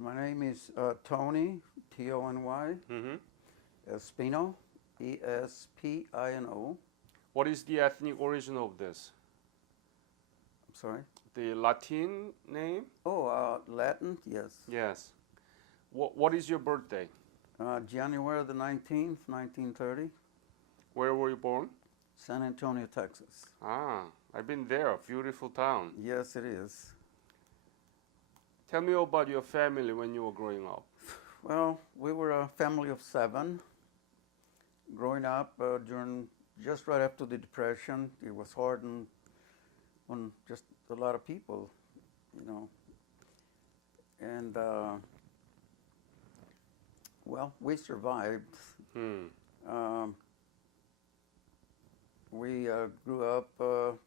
My name is Tony, Tony, Mm-hmm. Espino, Espino. What is the ethnic origin of this? I'm sorry. The Latin name? Oh, Latin, yes. Yes. What is your birthday? January the 19th, 1930, Where were you born? San Antonio, Texas. Ah, I've been there. A beautiful town. Yes, it is. Tell me about your family when you were growing up. Well, we were a family of 7. Growing up during just right after the Depression, it was hard on just a lot of people, you know. And well, we survived. Hmm. We grew up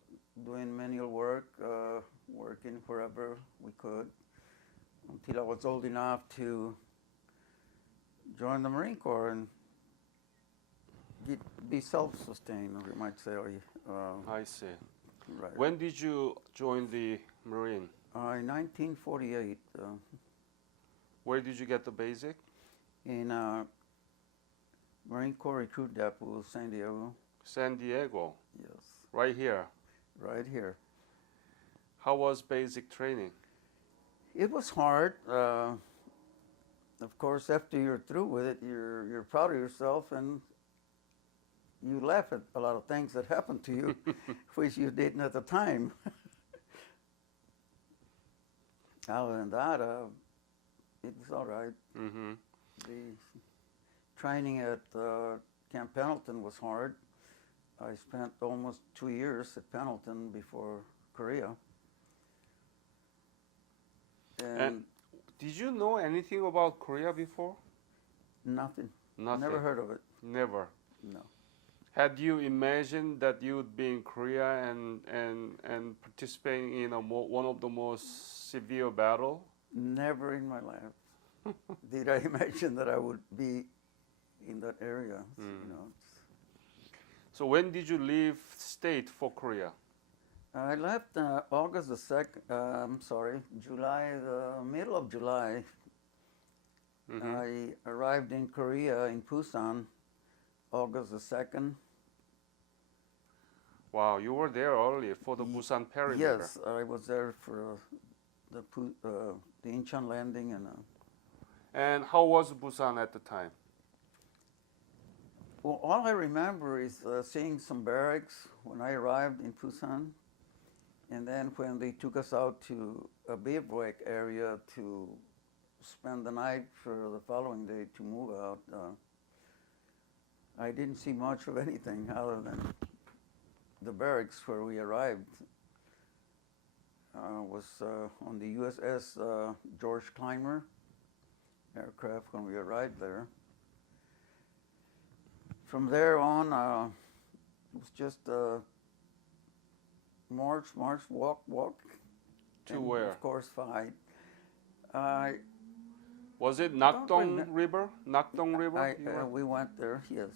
doing manual work, working wherever we could, until I was old enough to join the Marine Corps and be self-sustained, we might say. I see. Right. When did you join the Marine? In 1948, Where did you get the basic? in Marine Corps Recruit Depot, San Diego. San Diego, Yes, right here. right here. How was basic training? It was hard. Of course, after you're through with it, you're proud of yourself, and you laugh at a lot of things that happened to you, which you didn't at the time. Other than that, it was all right. Mm-hmm. The training at Camp Pendleton was hard. I spent almost 2 years at Pendleton before Korea. And did you know anything about Korea before? Nothing. Nothing. Never heard of it. Never. No. Had you imagined that you would be in Korea and participating in one of the most severe battle? Never in my life did I imagine that I would be in that area. You know, So when did you leave state for Korea? I left August the 2nd. I'm sorry, July, the middle of July. Mm-hmm. I arrived in Korea in Busan, August the 2nd. Wow, you were there early for the Busan perimeter. Yes, I was there for the Incheon landing And how was Busan at the time? well, all I remember is seeing some barracks when I arrived in Busan, and then when they took us out to a bivouac area to spend the night for the following day to move out. I didn't see much of anything other than the barracks where we arrived. Was on the USS George Clymer aircraft when we arrived there. From there on, it was just march, walk. To and where? Of course, fight. Was it Don't Nakdong River? Nakdong River? We went there, yes.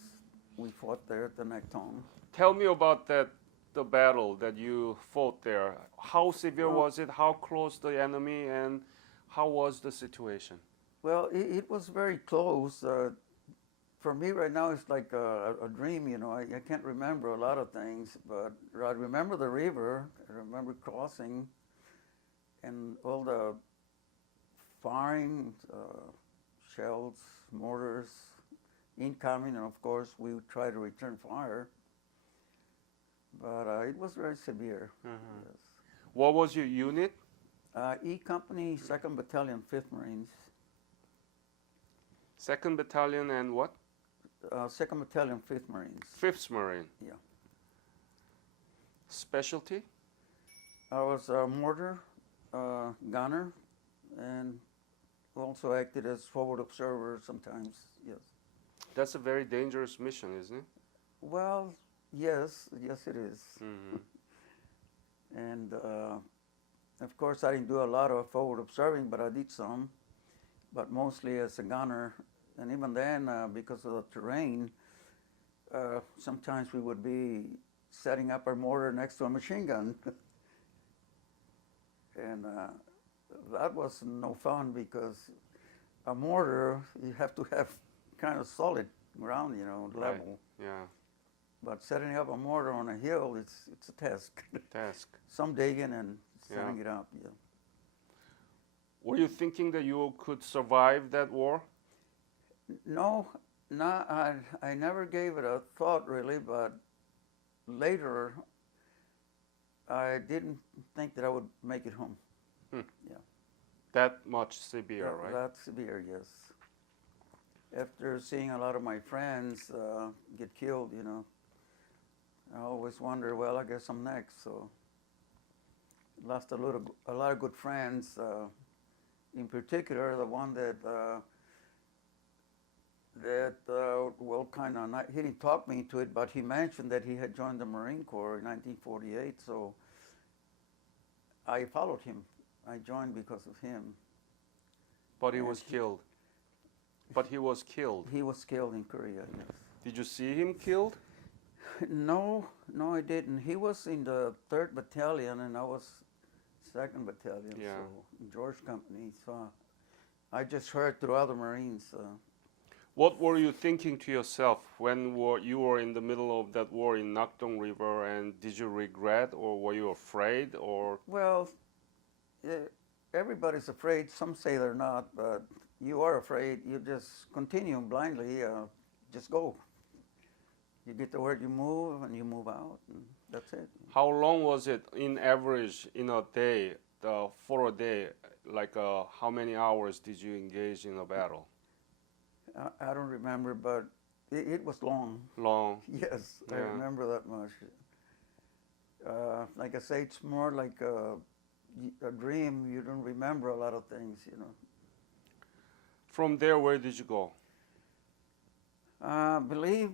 We fought there at the Nakdong. Tell me about the battle that you fought there. How severe Well- was it? How close the enemy, and how was the situation? Well, it was very close. For me right now, it's like a dream, you know. I can't remember a lot of things, but I remember the river. I remember crossing and all the firing, shells, mortars, incoming, and of course we would try to return fire. But it was very severe. Yes. What was your unit? E Company, 2nd Battalion, 5th Marines. 2nd Battalion and what? 2nd Battalion, 5th Marines. 5th Marine. Yeah. Specialty? I was a mortar gunner and also acted as forward observer sometimes, yes. That's a very dangerous mission, isn't it? Well, yes it is. Mm-hmm. And of course I didn't do a lot of forward observing, but I did some, but mostly as a gunner. And even then, because of the terrain, sometimes we would be setting up our mortar next to a machine gun. And that was no fun because a mortar, you have to have kind of solid ground, Right. level. Yeah. But setting up a mortar on a hill, it's a task. Task. Some digging and setting Yeah. it up. Yeah. Were you thinking that you could survive that war? No, I never gave it a thought really, but later I didn't think that I would make it home. Hmm. Yeah. That much severe, right? That's severe, yes. After seeing a lot of my friends get killed, I always wonder, well, I guess I'm next. So lost a lot of good friends. In particular, the one well, kind of, he didn't talk me into it, but he mentioned that he had joined the Marine Corps in 1948. So I followed him. I joined because of him. But he And was killed. But he was killed. He was killed in Korea, yes. Did you see him killed? No, I didn't. He was in the 3rd Battalion, and I was 2nd Battalion, Yeah. so George Company. So I just heard through other Marines. What were you thinking to yourself when you were in the middle of that war in Nakdong River, and did you regret or were you afraid or? Well, everybody's afraid. Some say they're not, but you are afraid. You just continue blindly. Just go. You get the word, you move, and you move out, and that's it. How long was it in average in a day, for a day? Like how many hours did you engage in a battle? I don't remember, but it was long. Long. Yes, I Yeah. remember that much. Like I say, it's more like a dream. You don't remember a lot of things. From there, where did you go? I believe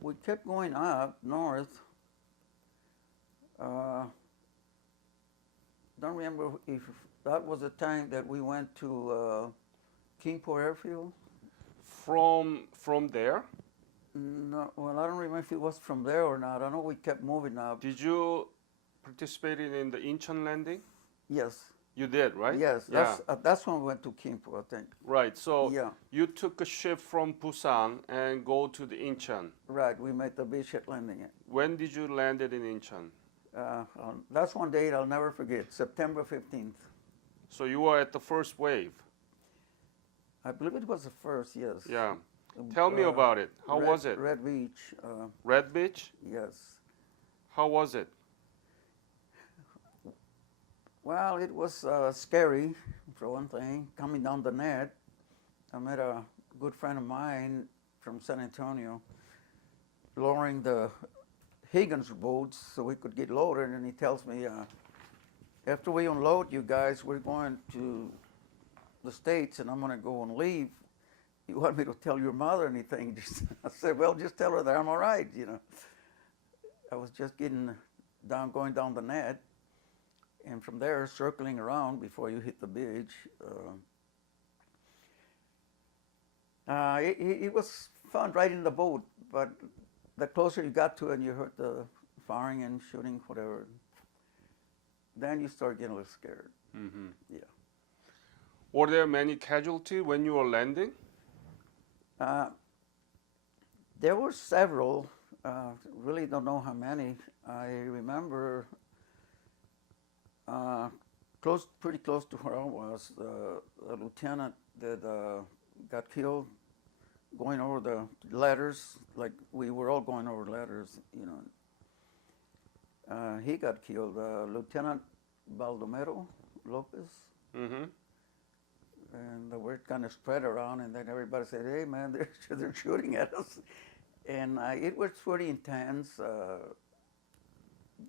we kept going up north. Don't remember if that was the time that we went to Kingpo Airfield. From there, No, well, I don't remember if it was from there or not. I know we kept moving up. did you participate in the Incheon landing? Yes, You did, right? yes. Yeah. That's when we went to Kingpo, I think. Right. So Yeah. you took a ship from Busan and go to the Incheon. Right, we made the beachhead landing. When did you landed in Incheon? That's one date I'll never forget, September 15th. So you were at the first wave. I believe it was the first, yes. Yeah. Tell me about it. How was it? Red Beach, Red Beach? yes. How was it? Well, it was scary, for one thing, coming down the net. I met a good friend of mine from San Antonio, lowering the Higgins boats so we could get loaded, and he tells me, after we unload you guys, we're going to the States, and I'm going to go and leave. You want me to tell your mother anything? I said, well, just tell her that I'm all right, I was just going down the net, and from there, circling around before you hit the beach. It was fun riding the boat, but the closer you got to it and you heard the firing and shooting, whatever, then you start getting a little scared. Mm-hmm. Yeah. Were there many casualties when you were landing? There were several. Really don't know how many. I remember pretty close to where I was, a lieutenant that got killed going over the ladders, like we were all going over ladders, he got killed. Lieutenant Baldomero Lopez. Mm-hmm. And the word kind of spread around, and then everybody said, hey, man, they're shooting at us. And it was pretty intense,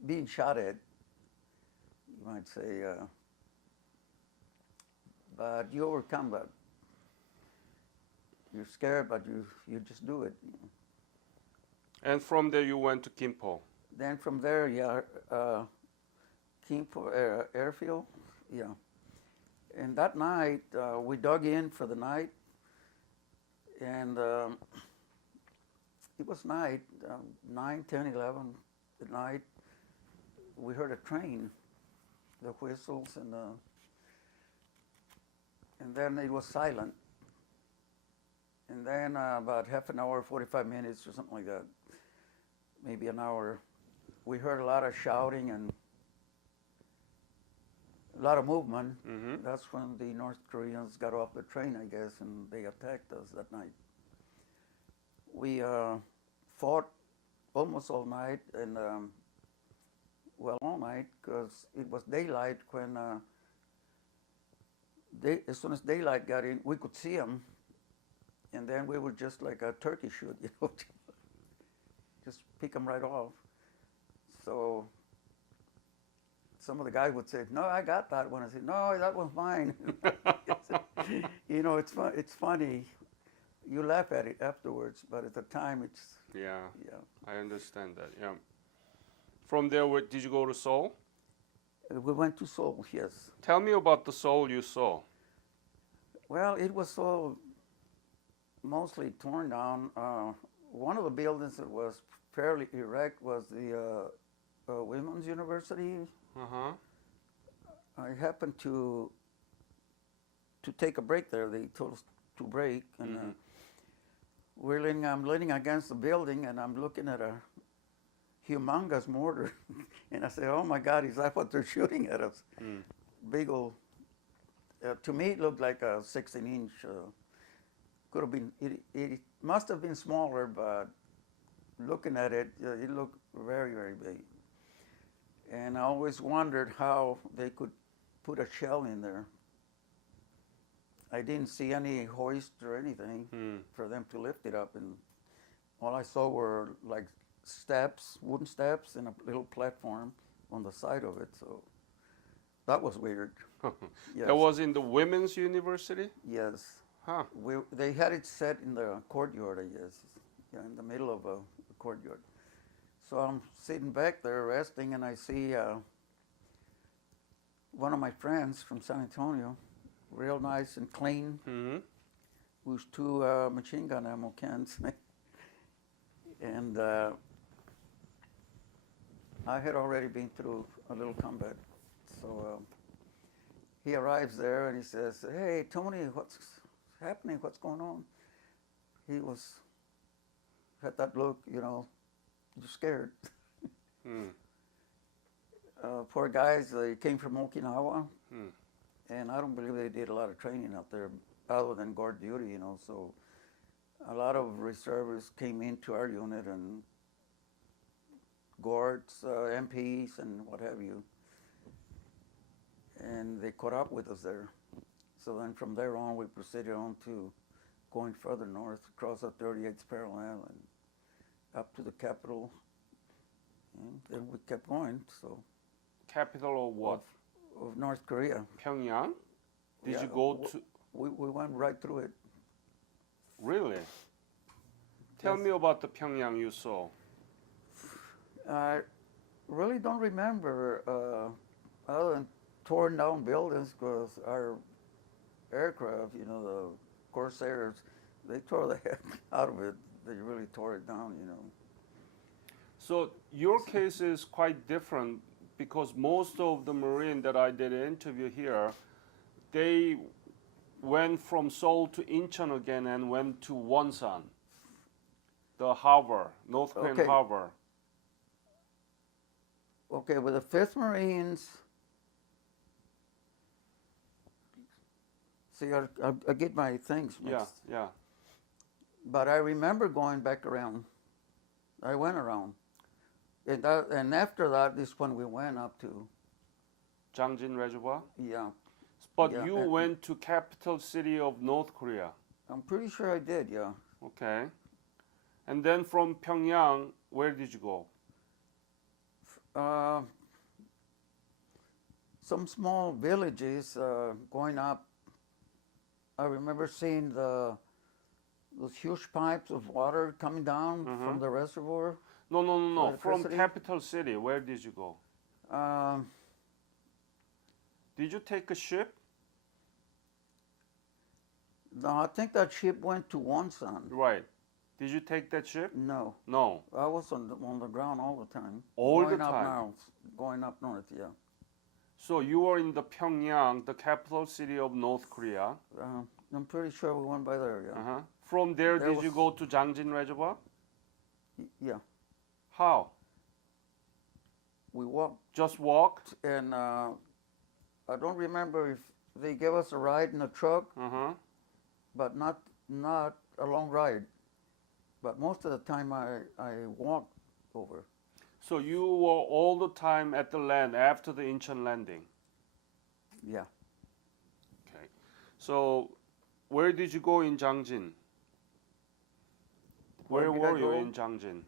being shot at, you might say. But you overcome that. You're scared, but you just do it. And from there you went to Gimpo. Then from there, Kingpo Airfield, yeah. And that night, we dug in for the night, and it was night, 9, 10, 11 at night. we heard a train, the whistles and then it was silent. And then about half an hour, 45 minutes or something like that, maybe an hour, we heard a lot of shouting and a lot of movement. Mm-hmm. That's when the North Koreans got off the train, I guess, and they attacked us that night. We fought almost all night, and well, all night, because it was daylight when, as soon as daylight got in, we could see them, and then we would just like a turkey shoot, you know, just pick them right off. So some of the guys would say, "No, I got that one." I said, "No, that one's mine." You know, it's funny. You laugh at it afterwards, but at the time, it's Yeah, yeah. I understand that. Yeah. From there, where did you go to Seoul? We went to Seoul, yes. Tell me about the Seoul you saw. Well, it was so mostly torn down. One of the buildings that was fairly erect was the Women's University. Uh-huh. I happened to take a break there. They told us to break, and I'm leaning against the building, and I'm looking at a humongous mortar, and I say, "Oh my God, is that what they're shooting at us?" Big old. To me, it looked like a 16-inch. Could have been. It must have been smaller, but looking at it, it looked very, very big. And I always wondered how they could put a shell in there. I didn't see any hoist or anything for them to lift it up, and all I saw were like steps, wooden steps, and a little platform on the side of it. So that was weird. Yes. That was in the Women's University? Yes. Huh. They had it set in the courtyard, I guess, in the middle of a courtyard. So I'm sitting back there resting, and I see one of my friends from San Antonio, real nice and clean, who's two machine gun ammo cans. And I had already been through a little combat. So he arrives there and he says, "Hey, Tony, what's happening? What's going on?" He had that look, you know, just scared. Poor guys, they came from Okinawa, and I don't believe they did a lot of training out there other than guard duty, you know, so a lot of reservists came into our unit and guards, MPs, and what have you, and they caught up with us there. So then from there on, we proceeded on to going further north, across the 38th parallel, and up to the capital, and then we kept going. So Capital of what? of North Korea. Pyongyang? Did Yeah, you go to? We went right through it. Really? Tell Yes. me about the Pyongyang you saw. I really don't remember other than torn down buildings, because our aircraft, you know, the Corsairs, they tore the heck out of it. They really tore it down, you know. So your case is quite different because most of the Marine that I did an interview here, they went from Seoul to Incheon again and went to Wonsan, the harbor, North Korean Okay. harbor. Okay, with the 5th Marines, see, I get my things Yeah, mixed. yeah. But I remember going back around. I went around. And after that is when we went up to, Jangjin Reservoir. yeah. But Yeah, you went to capital city of North Korea. I'm pretty sure I did, yeah. Okay. And then from Pyongyang, where did you go? Some small villages going up. I remember seeing those huge pipes of water coming down from the reservoir. No. From Electricity? capital city, where did you go? Did you take a ship? No, I think that ship went to Wonsan. Right. Did you take that ship? No, No. I was on the ground all the time. All the going up time? north, going up north. Yeah, So you were in the Pyongyang, the capital city of North Korea. I'm pretty sure we went by there. Yeah, Uh-huh. From there, There did you was- go to Jangjin Reservoir? Yeah. How? We walked, Just walked? and I don't remember if they gave us a ride in a truck, Uh-huh. but not a long ride. But most of the time I walked over. So you were all the time at the land after the Incheon landing. Yeah. Okay. So where did you go in Jangjin? Where Where did I were you go? in Jangjin?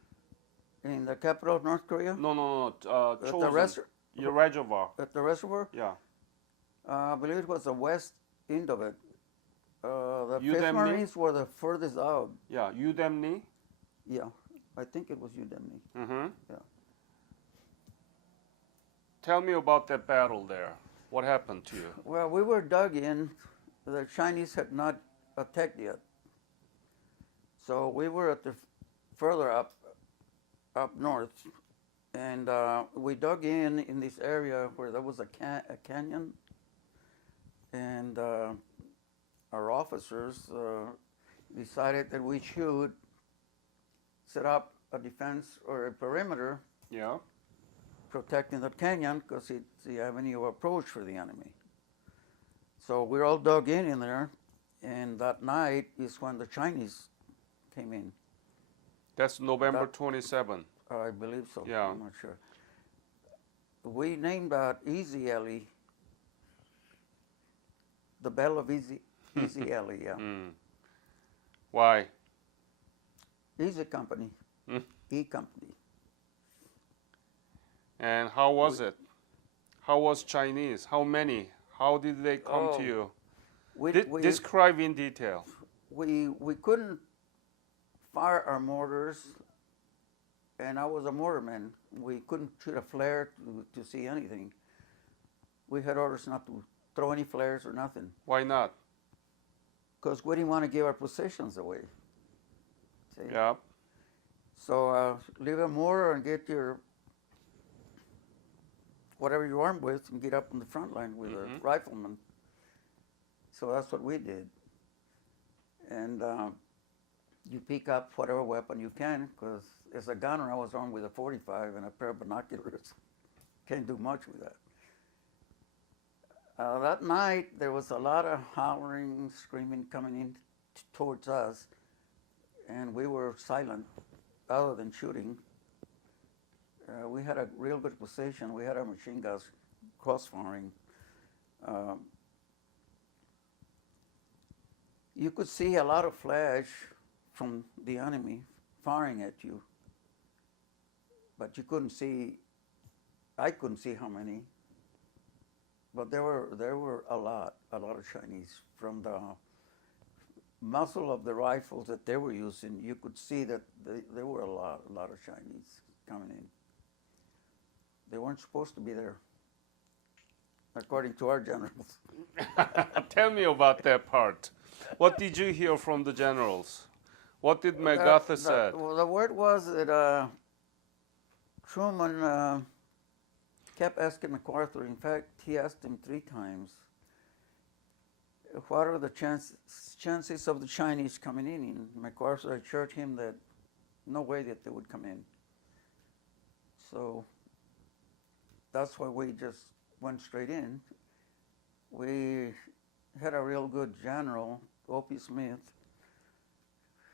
In the capital of North Korea, No. at the Chosun, your reservoir. at the reservoir. Yeah. I believe it was the west end of it. The Fifth Udemni? Marines were the furthest out. Yeah. Udemni. Yeah, I think it was Udemni. Mm-hmm. Yeah. Tell me about that battle there. What happened to you? Well, we were dug in. The Chinese had not attacked yet. So we were at the further up north, and we dug in this area where there was a canyon, and our officers decided that we should set up a defense or a perimeter Yeah. protecting the canyon because it's the avenue of approach for the enemy. So we're all dug in there, and that night is when the Chinese came in. That's November That- 27. I believe so. Yeah. I'm not sure. We named that Easy Alley the Bell of Easy Alley. Yeah. Mm. Why? Easy Company. Mm. E Company. And how was it? How was Chinese? How many? How did they come Oh, to you? We, Describe in detail. we couldn't fire our mortars, and I was a mortarman. We couldn't shoot a flare to see anything. We had orders not to throw any flares or nothing Why not? because we didn't want to give our positions away. See? Yeah. So leave a mortar and get your whatever you're armed with and get up in the front line with a rifleman. So that's what we did. And you pick up whatever weapon you can because as a gunner I was armed with a 45 and a pair of binoculars. Can't do much with that. That night there was a lot of hollering, screaming coming in towards us, and we were silent other than shooting. We had a real good position. We had our machine guns cross-firing. You could see a lot of flash from the enemy firing at you, but you couldn't see. I couldn't see how many, but there were a lot of Chinese. From the muzzle of the rifles that they were using, you could see that there were a lot of Chinese coming in. They weren't supposed to be there, according to our generals. Tell me about that part. What did you hear from the generals? What did MacArthur said? Well, the word was that Truman kept asking MacArthur. In fact, he asked him 3 times, what are the chances of the Chinese coming in? And MacArthur assured him that no way that they would come in. So that's why we just went straight in. We had a real good general, O.P. Smith.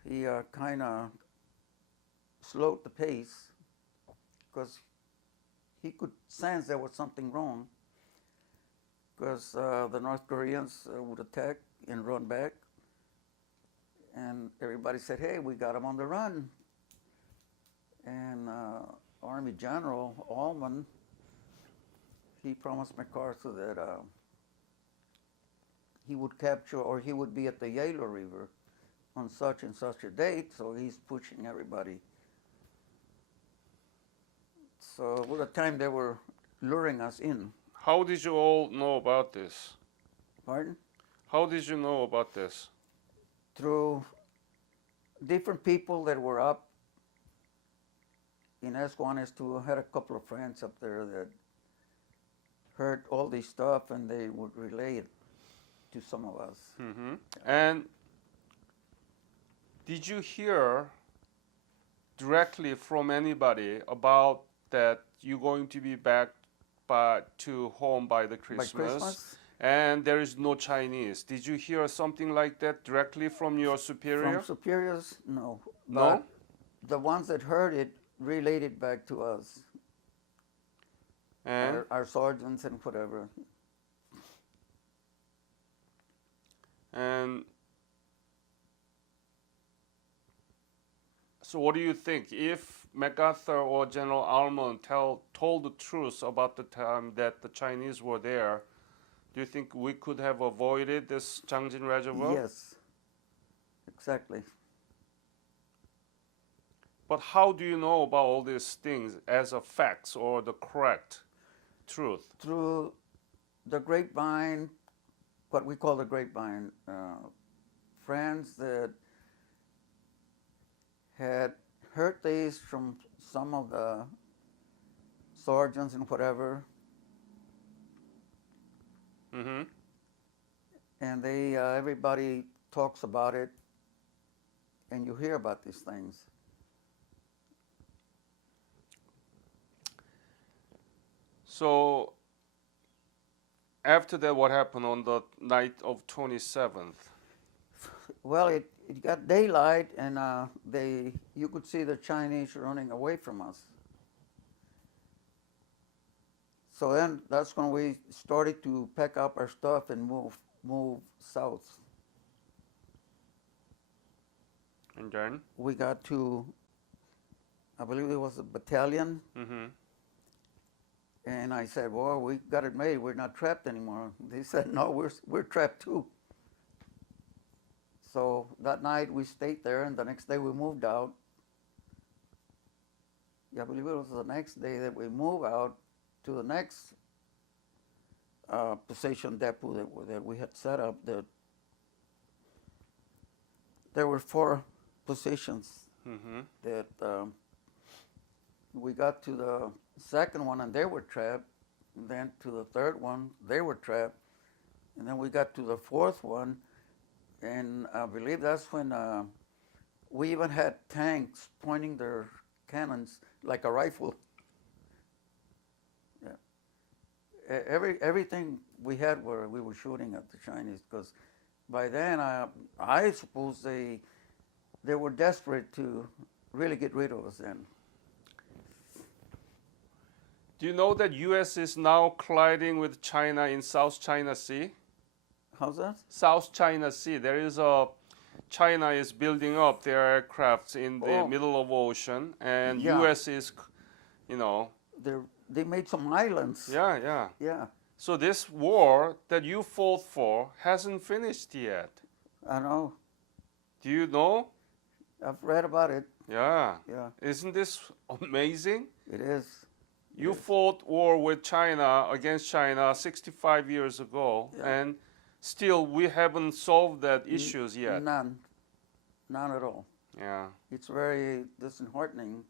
He kind of slowed the pace because he could sense there was something wrong because the North Koreans would attack and run back. And everybody said, hey, we got them on the run. And Army General Allman, he promised MacArthur that he would capture, or he would be at the Yellow River on such and such a date, so he's pushing everybody. So by the time they were luring us in. How did you all know about this? Pardon? How did you know about this? Through different people that were up in Esquanes too. I had a couple of friends up there that heard all this stuff and they would relay it to some of us. Mm-hmm. And did you hear directly from anybody about that you're going to be back to home by the Christmas? By Christmas? And there is no Chinese. Did you hear something like that directly from your superior? From superiors, no. No? But the ones that heard it relayed it back to us, And our sergeants and whatever. And so what do you think? If MacArthur or General Almond told the truth about the time that the Chinese were there, do you think we could have avoided this Changjin Reservoir? Yes, exactly. But how do you know about all these things as a facts or the correct truth? Through the grapevine, what we call the grapevine, friends that had heard these from some of the sergeants and whatever, Mm-hmm. and they everybody talks about it, and you hear about these things. So after that, what happened on the night of 27th? Well, it got daylight, and you could see the Chinese running away from us. So then that's when we started to pack up our stuff and move south. And then? We got to, I believe it was a battalion, Mm-hmm. and I said, "Well, we got it made. We're not trapped anymore." They said, "No, we're trapped too." So that night we stayed there, and the next day we moved out. Yeah, I believe it was the next day that we moved out to the next position depot that we had set up. There were 4 positions Mm-hmm. that we got to the second one and they were trapped, and then to the third one they were trapped, and then we got to the 4th one, and I believe that's when we even had tanks pointing their cannons like a rifle. Yeah, everything we had we were shooting at the Chinese, because by then I suppose they were desperate to really get rid of us then. Do you know that U.S. is now colliding with China in South China Sea? How's that? South China Sea. There is China is building up their aircrafts in the middle of ocean, and Yeah. U.S. is, you know. They made some islands. Yeah, yeah. Yeah, So this war that you fought for hasn't finished yet. I know. Do you know? I've read about it. Yeah. Yeah, Isn't this amazing? it is. You fought war with China against China 65 years ago, Yeah. and still we haven't solved that issues yet. None at all. Yeah. It's very disheartening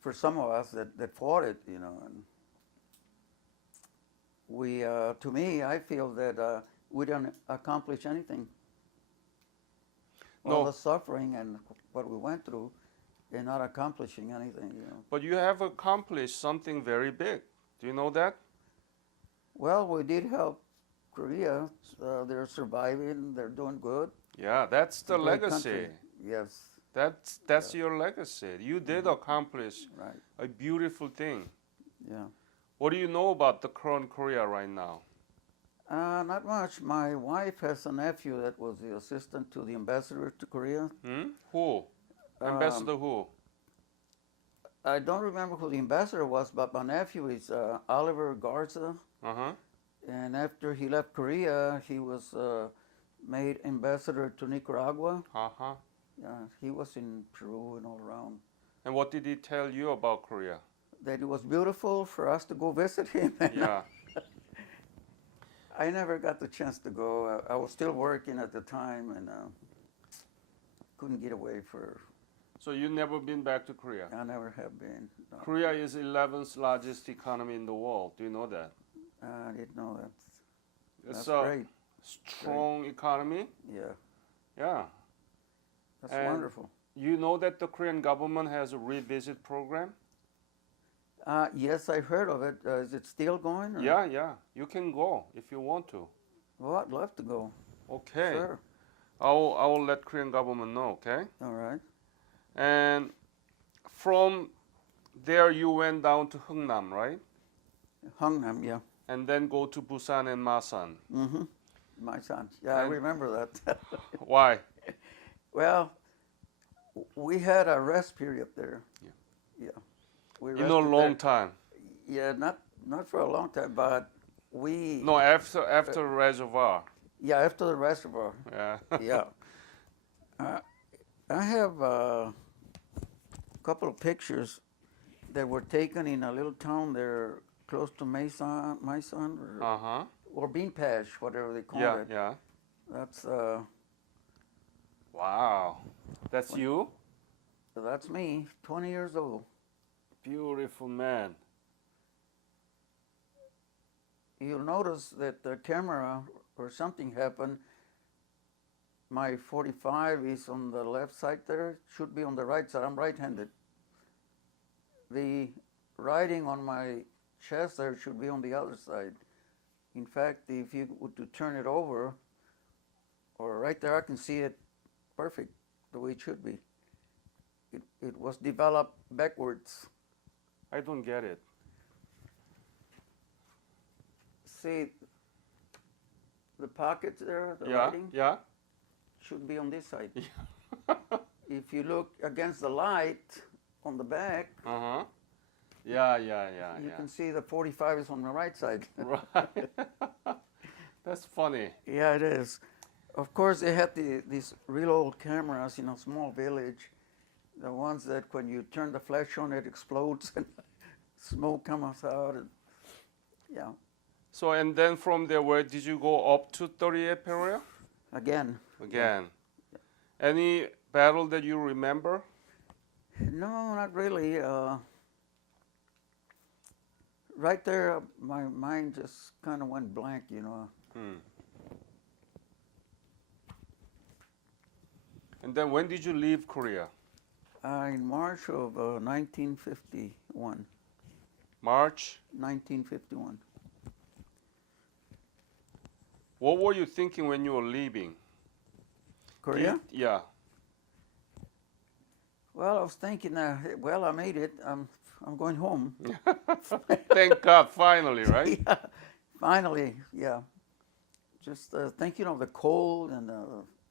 for some of us that fought it, you know. And we, to me, I feel that we didn't accomplish anything. All No. the suffering and what we went through, and not accomplishing anything, you know. But you have accomplished something very big. Do you know that? Well, we did help Korea. They're surviving. They're doing good. Yeah, that's the Great legacy. country. Yes, That's your legacy. You did accomplish right. a beautiful thing. Yeah. What do you know about the current Korea right now? Not much. My wife has a nephew that was the assistant to the ambassador to Korea. Who? Ambassador who? I don't remember who the ambassador was, but my nephew is Oliver Garza. Uh-huh. And after he left Korea, he was made ambassador to Nicaragua. Uh-huh. Yeah, he was in Peru and all around. And what did he tell you about Korea? That it was beautiful for us to go visit him. Yeah. I never got the chance to go. I was still working at the time, and couldn't get away for. So you never been back to Korea? I never have been. No. Korea is 11th largest economy in the world. Do you know that? I didn't know that. It's That's a great. strong economy. Yeah, Yeah. that's And wonderful. you know that the Korean government has a revisit program? Yes, I heard of it. Is it still going? Or? Yeah, yeah. You can go if you want to. Well, I'd love to go. Okay. Sure. I will let Korean government know, okay? All right. And from there you went down to Hungnam, right? Hungnam, yeah. And then go to Busan and Masan. Mm-hmm. My son. Yeah, I And- remember that. Why? Well, we had a rest period there. Yeah. Yeah. We In a rested long there. time. Yeah, not for a long time, but we. No, after reservoir. Yeah, after the reservoir. Yeah. Yeah. I have a couple of pictures that were taken in a little town there close to Mason, Uh-huh. or Bean Patch, whatever they call Yeah, it. yeah. That's Wow. That's you? that's me, 20 years old. Beautiful man. You'll notice that the camera or something happened. My 45 is on the left side there. It should be on the right side. I'm right-handed. The writing on my chest there should be on the other side. In fact, if you were to turn it over, or right there, I can see it perfect, the way it should be. It was developed backwards. I don't get it. See, the pockets there, the Yeah, writing, yeah. should be on this side. If you look against the light on the back, Uh-huh. Yeah, yeah. you can see the 45 is on the right side. Right. That's funny. Yeah, it is. Of course, they had these real old cameras in a small village. The ones that when you turn the flash on, it explodes and smoke comes out. And, yeah, So, and then from there, where did you go up to 38th area? again. Again. Any battle that you remember? No, not really. Right there, my mind just kind of went blank, you know. And then when did you leave Korea? In March of 1951. March? 1951. What were you thinking when you were leaving? Korea? Yeah. Well, I was thinking, well, I made it. I'm going home. Thank God, finally, right? Yeah, finally, yeah. Just thinking of the cold and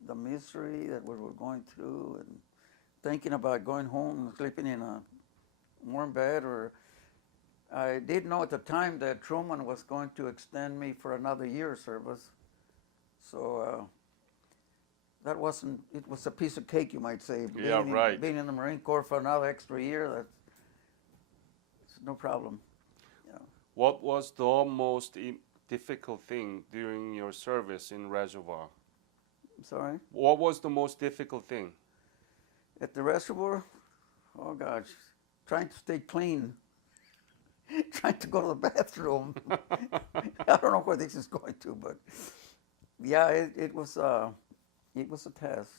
the misery that we were going through, and thinking about going home and sleeping in a warm bed. Or I did know at the time that Truman was going to extend me for another year of service. So that wasn't. It was a piece of cake, you might say. Yeah, right. Being in the Marine Corps for another extra year, that's no problem. What was the most difficult thing during your service in Reservoir? Sorry? What was the most difficult thing? At the reservoir? Oh gosh, trying to stay clean. Trying to go to the bathroom. I don't know where this is going to, but yeah, it was a task,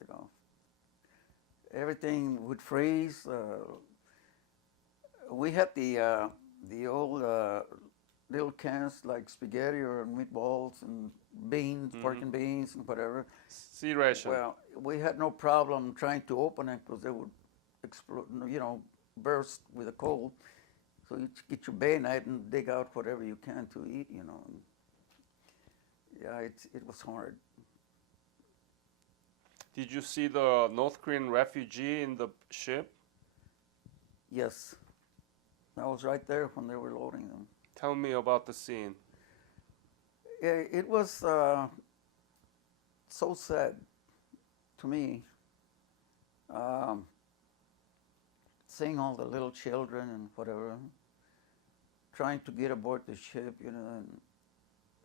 you know. Everything would freeze. We had the old little cans like spaghetti or meatballs and beans, pork and beans and whatever. Sea ration. Well, we had no problem trying to open it because they would explode, you know, burst with the cold. So you get your bayonet and dig out whatever you can to eat, you know. And yeah, it was hard. Did you see the North Korean refugee in the ship? Yes, I was right there when they were loading them. Tell me about the scene. It was so sad to me, seeing all the little children and whatever, trying to get aboard the ship, you know,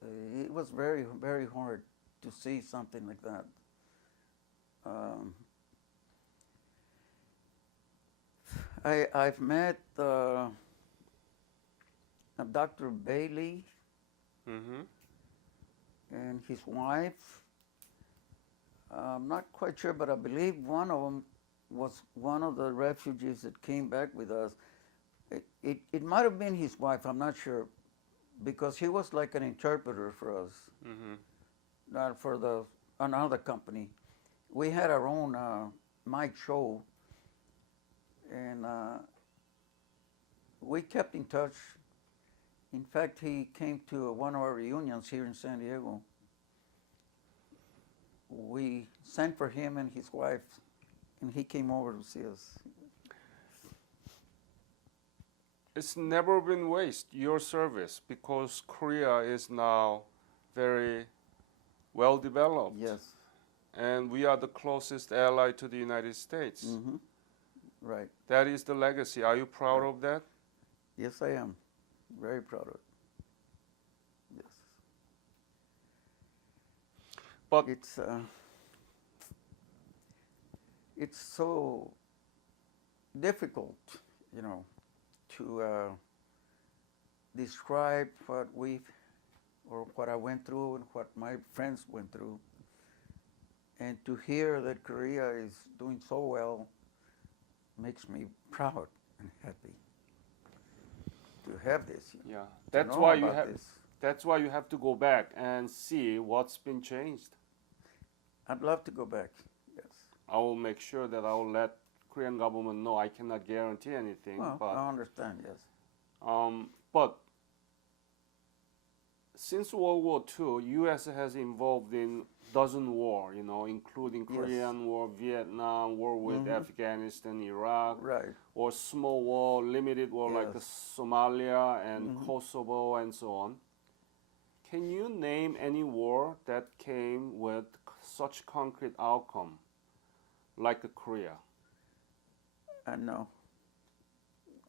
and it was very, very hard to see something like that. I've met Dr. Bailey Mm-hmm. and his wife. I'm not quite sure, but I believe one of them was one of the refugees that came back with us. It might have been his wife, I'm not sure, because he was like an interpreter for us, Mm-hmm. not for another company. We had our own mic show, and we kept in touch. In fact, he came to one of our reunions here in San Diego. We sent for him and his wife, and he came over to see us. It's never been waste, your service, because Korea is now very well developed. Yes. And we are the closest ally to the United States. Mm-hmm. Right. That is the legacy. Are you proud of that? Yes, I am. Very proud of it. Yes. But it's so difficult, to describe what I went through and what my friends went through, and to hear that Korea is doing so well makes me proud and happy to have this. yeah, To that's know why you about have. this. That's why you have to go back and see what's been changed. I'd love to go back. Yes. I will make sure that I will let Korean government know. I cannot guarantee anything, Well, I understand. Yes. but since World War II, U.S. has involved in dozen war, including Yes. Korean War, Vietnam, war with Mhm. Afghanistan, Iraq, Right. or small war, limited war like Yes. Somalia and Mhm. Kosovo and so on. Can you name any war that came with such concrete outcome, like Korea? No.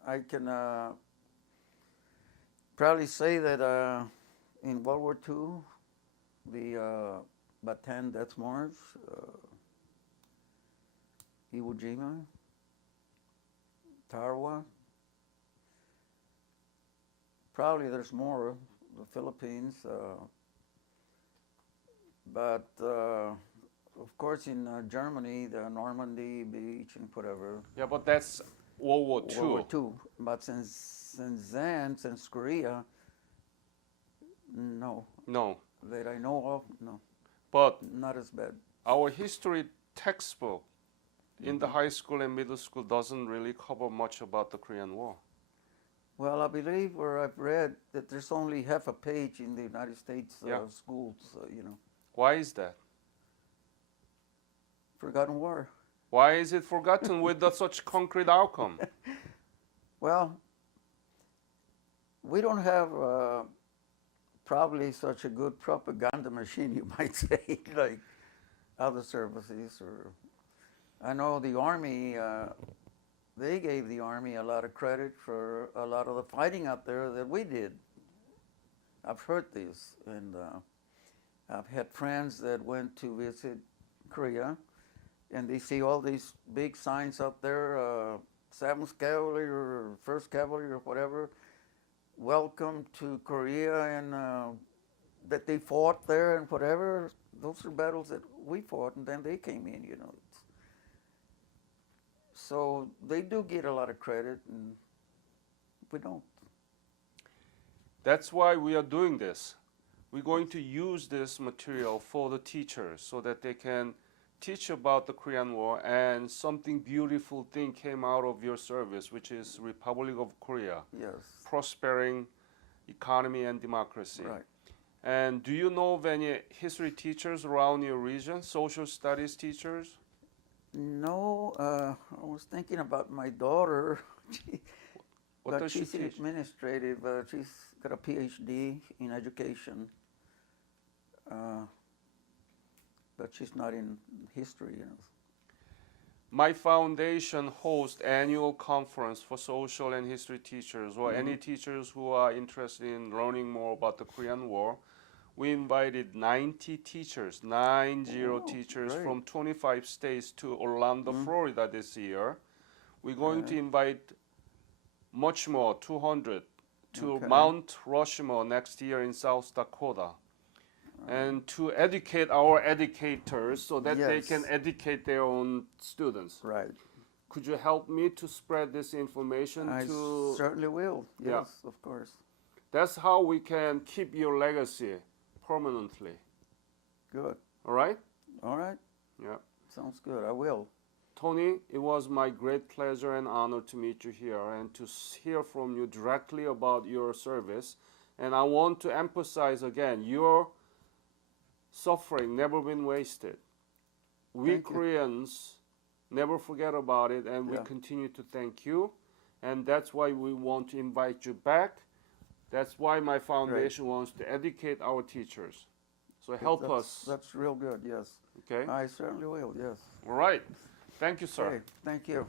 I can probably say that in World War II, the Bataan Death March, Iwo Jima, Tarawa. Probably there's more, the Philippines, but of course in Germany, the Normandy beach and whatever. Yeah, but that's World War II. World War II. But since Korea, no. No, That I know of, no. but Not as bad. our history textbook in the high school and middle school doesn't really cover much about the Korean War. Well, I believe where I've read that there's only half a page in the United States Yeah. schools, Why is that? Forgotten war. Why is it forgotten with such concrete outcome? Well, we don't have probably such a good propaganda machine, you might say, like other services. Or I know the Army, they gave the Army a lot of credit for a lot of the fighting out there that we did. I've heard this, and I've had friends that went to visit Korea, and they see all these big signs out there, 7th Cavalry or 1st Cavalry or whatever, welcome to Korea, and that they fought there and whatever. Those are battles that we fought, and then they came in, So they do get a lot of credit, and we don't. That's why we are doing this. We're going to use this material for the teachers so that they can teach about the Korean War, and something beautiful thing came out of your service, which is Republic of Korea, Yes. prospering economy and democracy. Right. And do you know of any history teachers around your region, social studies teachers? No, I was thinking about my daughter. What But does she she's in teach? administrative. She's got a PhD in education. But she's not in history, My foundation hosts annual conference for social and history teachers or any teachers who are interested in learning more about the Korean War. We invited 90 teachers, 90 Oh, teachers great. from 25 states to Orlando, Florida this year. we're going to Okay. invite much more, 200, to Okay. Mount Rushmore next year in South Dakota. And to educate our educators so that they can Yes. educate their own students. Right. Could you help me to spread this information I to... certainly will. Yes, Yeah. of course. That's how we can keep your legacy permanently. Good. All right? All right. Yeah. Sounds good. I will. Tony, it was my great pleasure and honor to meet you here and to hear from you directly about your service. And I want to emphasize again, your suffering never been wasted. We Thank you. Koreans never forget about it, and we Yeah. continue to thank you. And that's why we want to invite you back. That's why my foundation wants to educate our teachers. So help us. That's real good. Yes. Okay? I certainly will. Yes. All right. Thank you, sir. Okay. Thank you.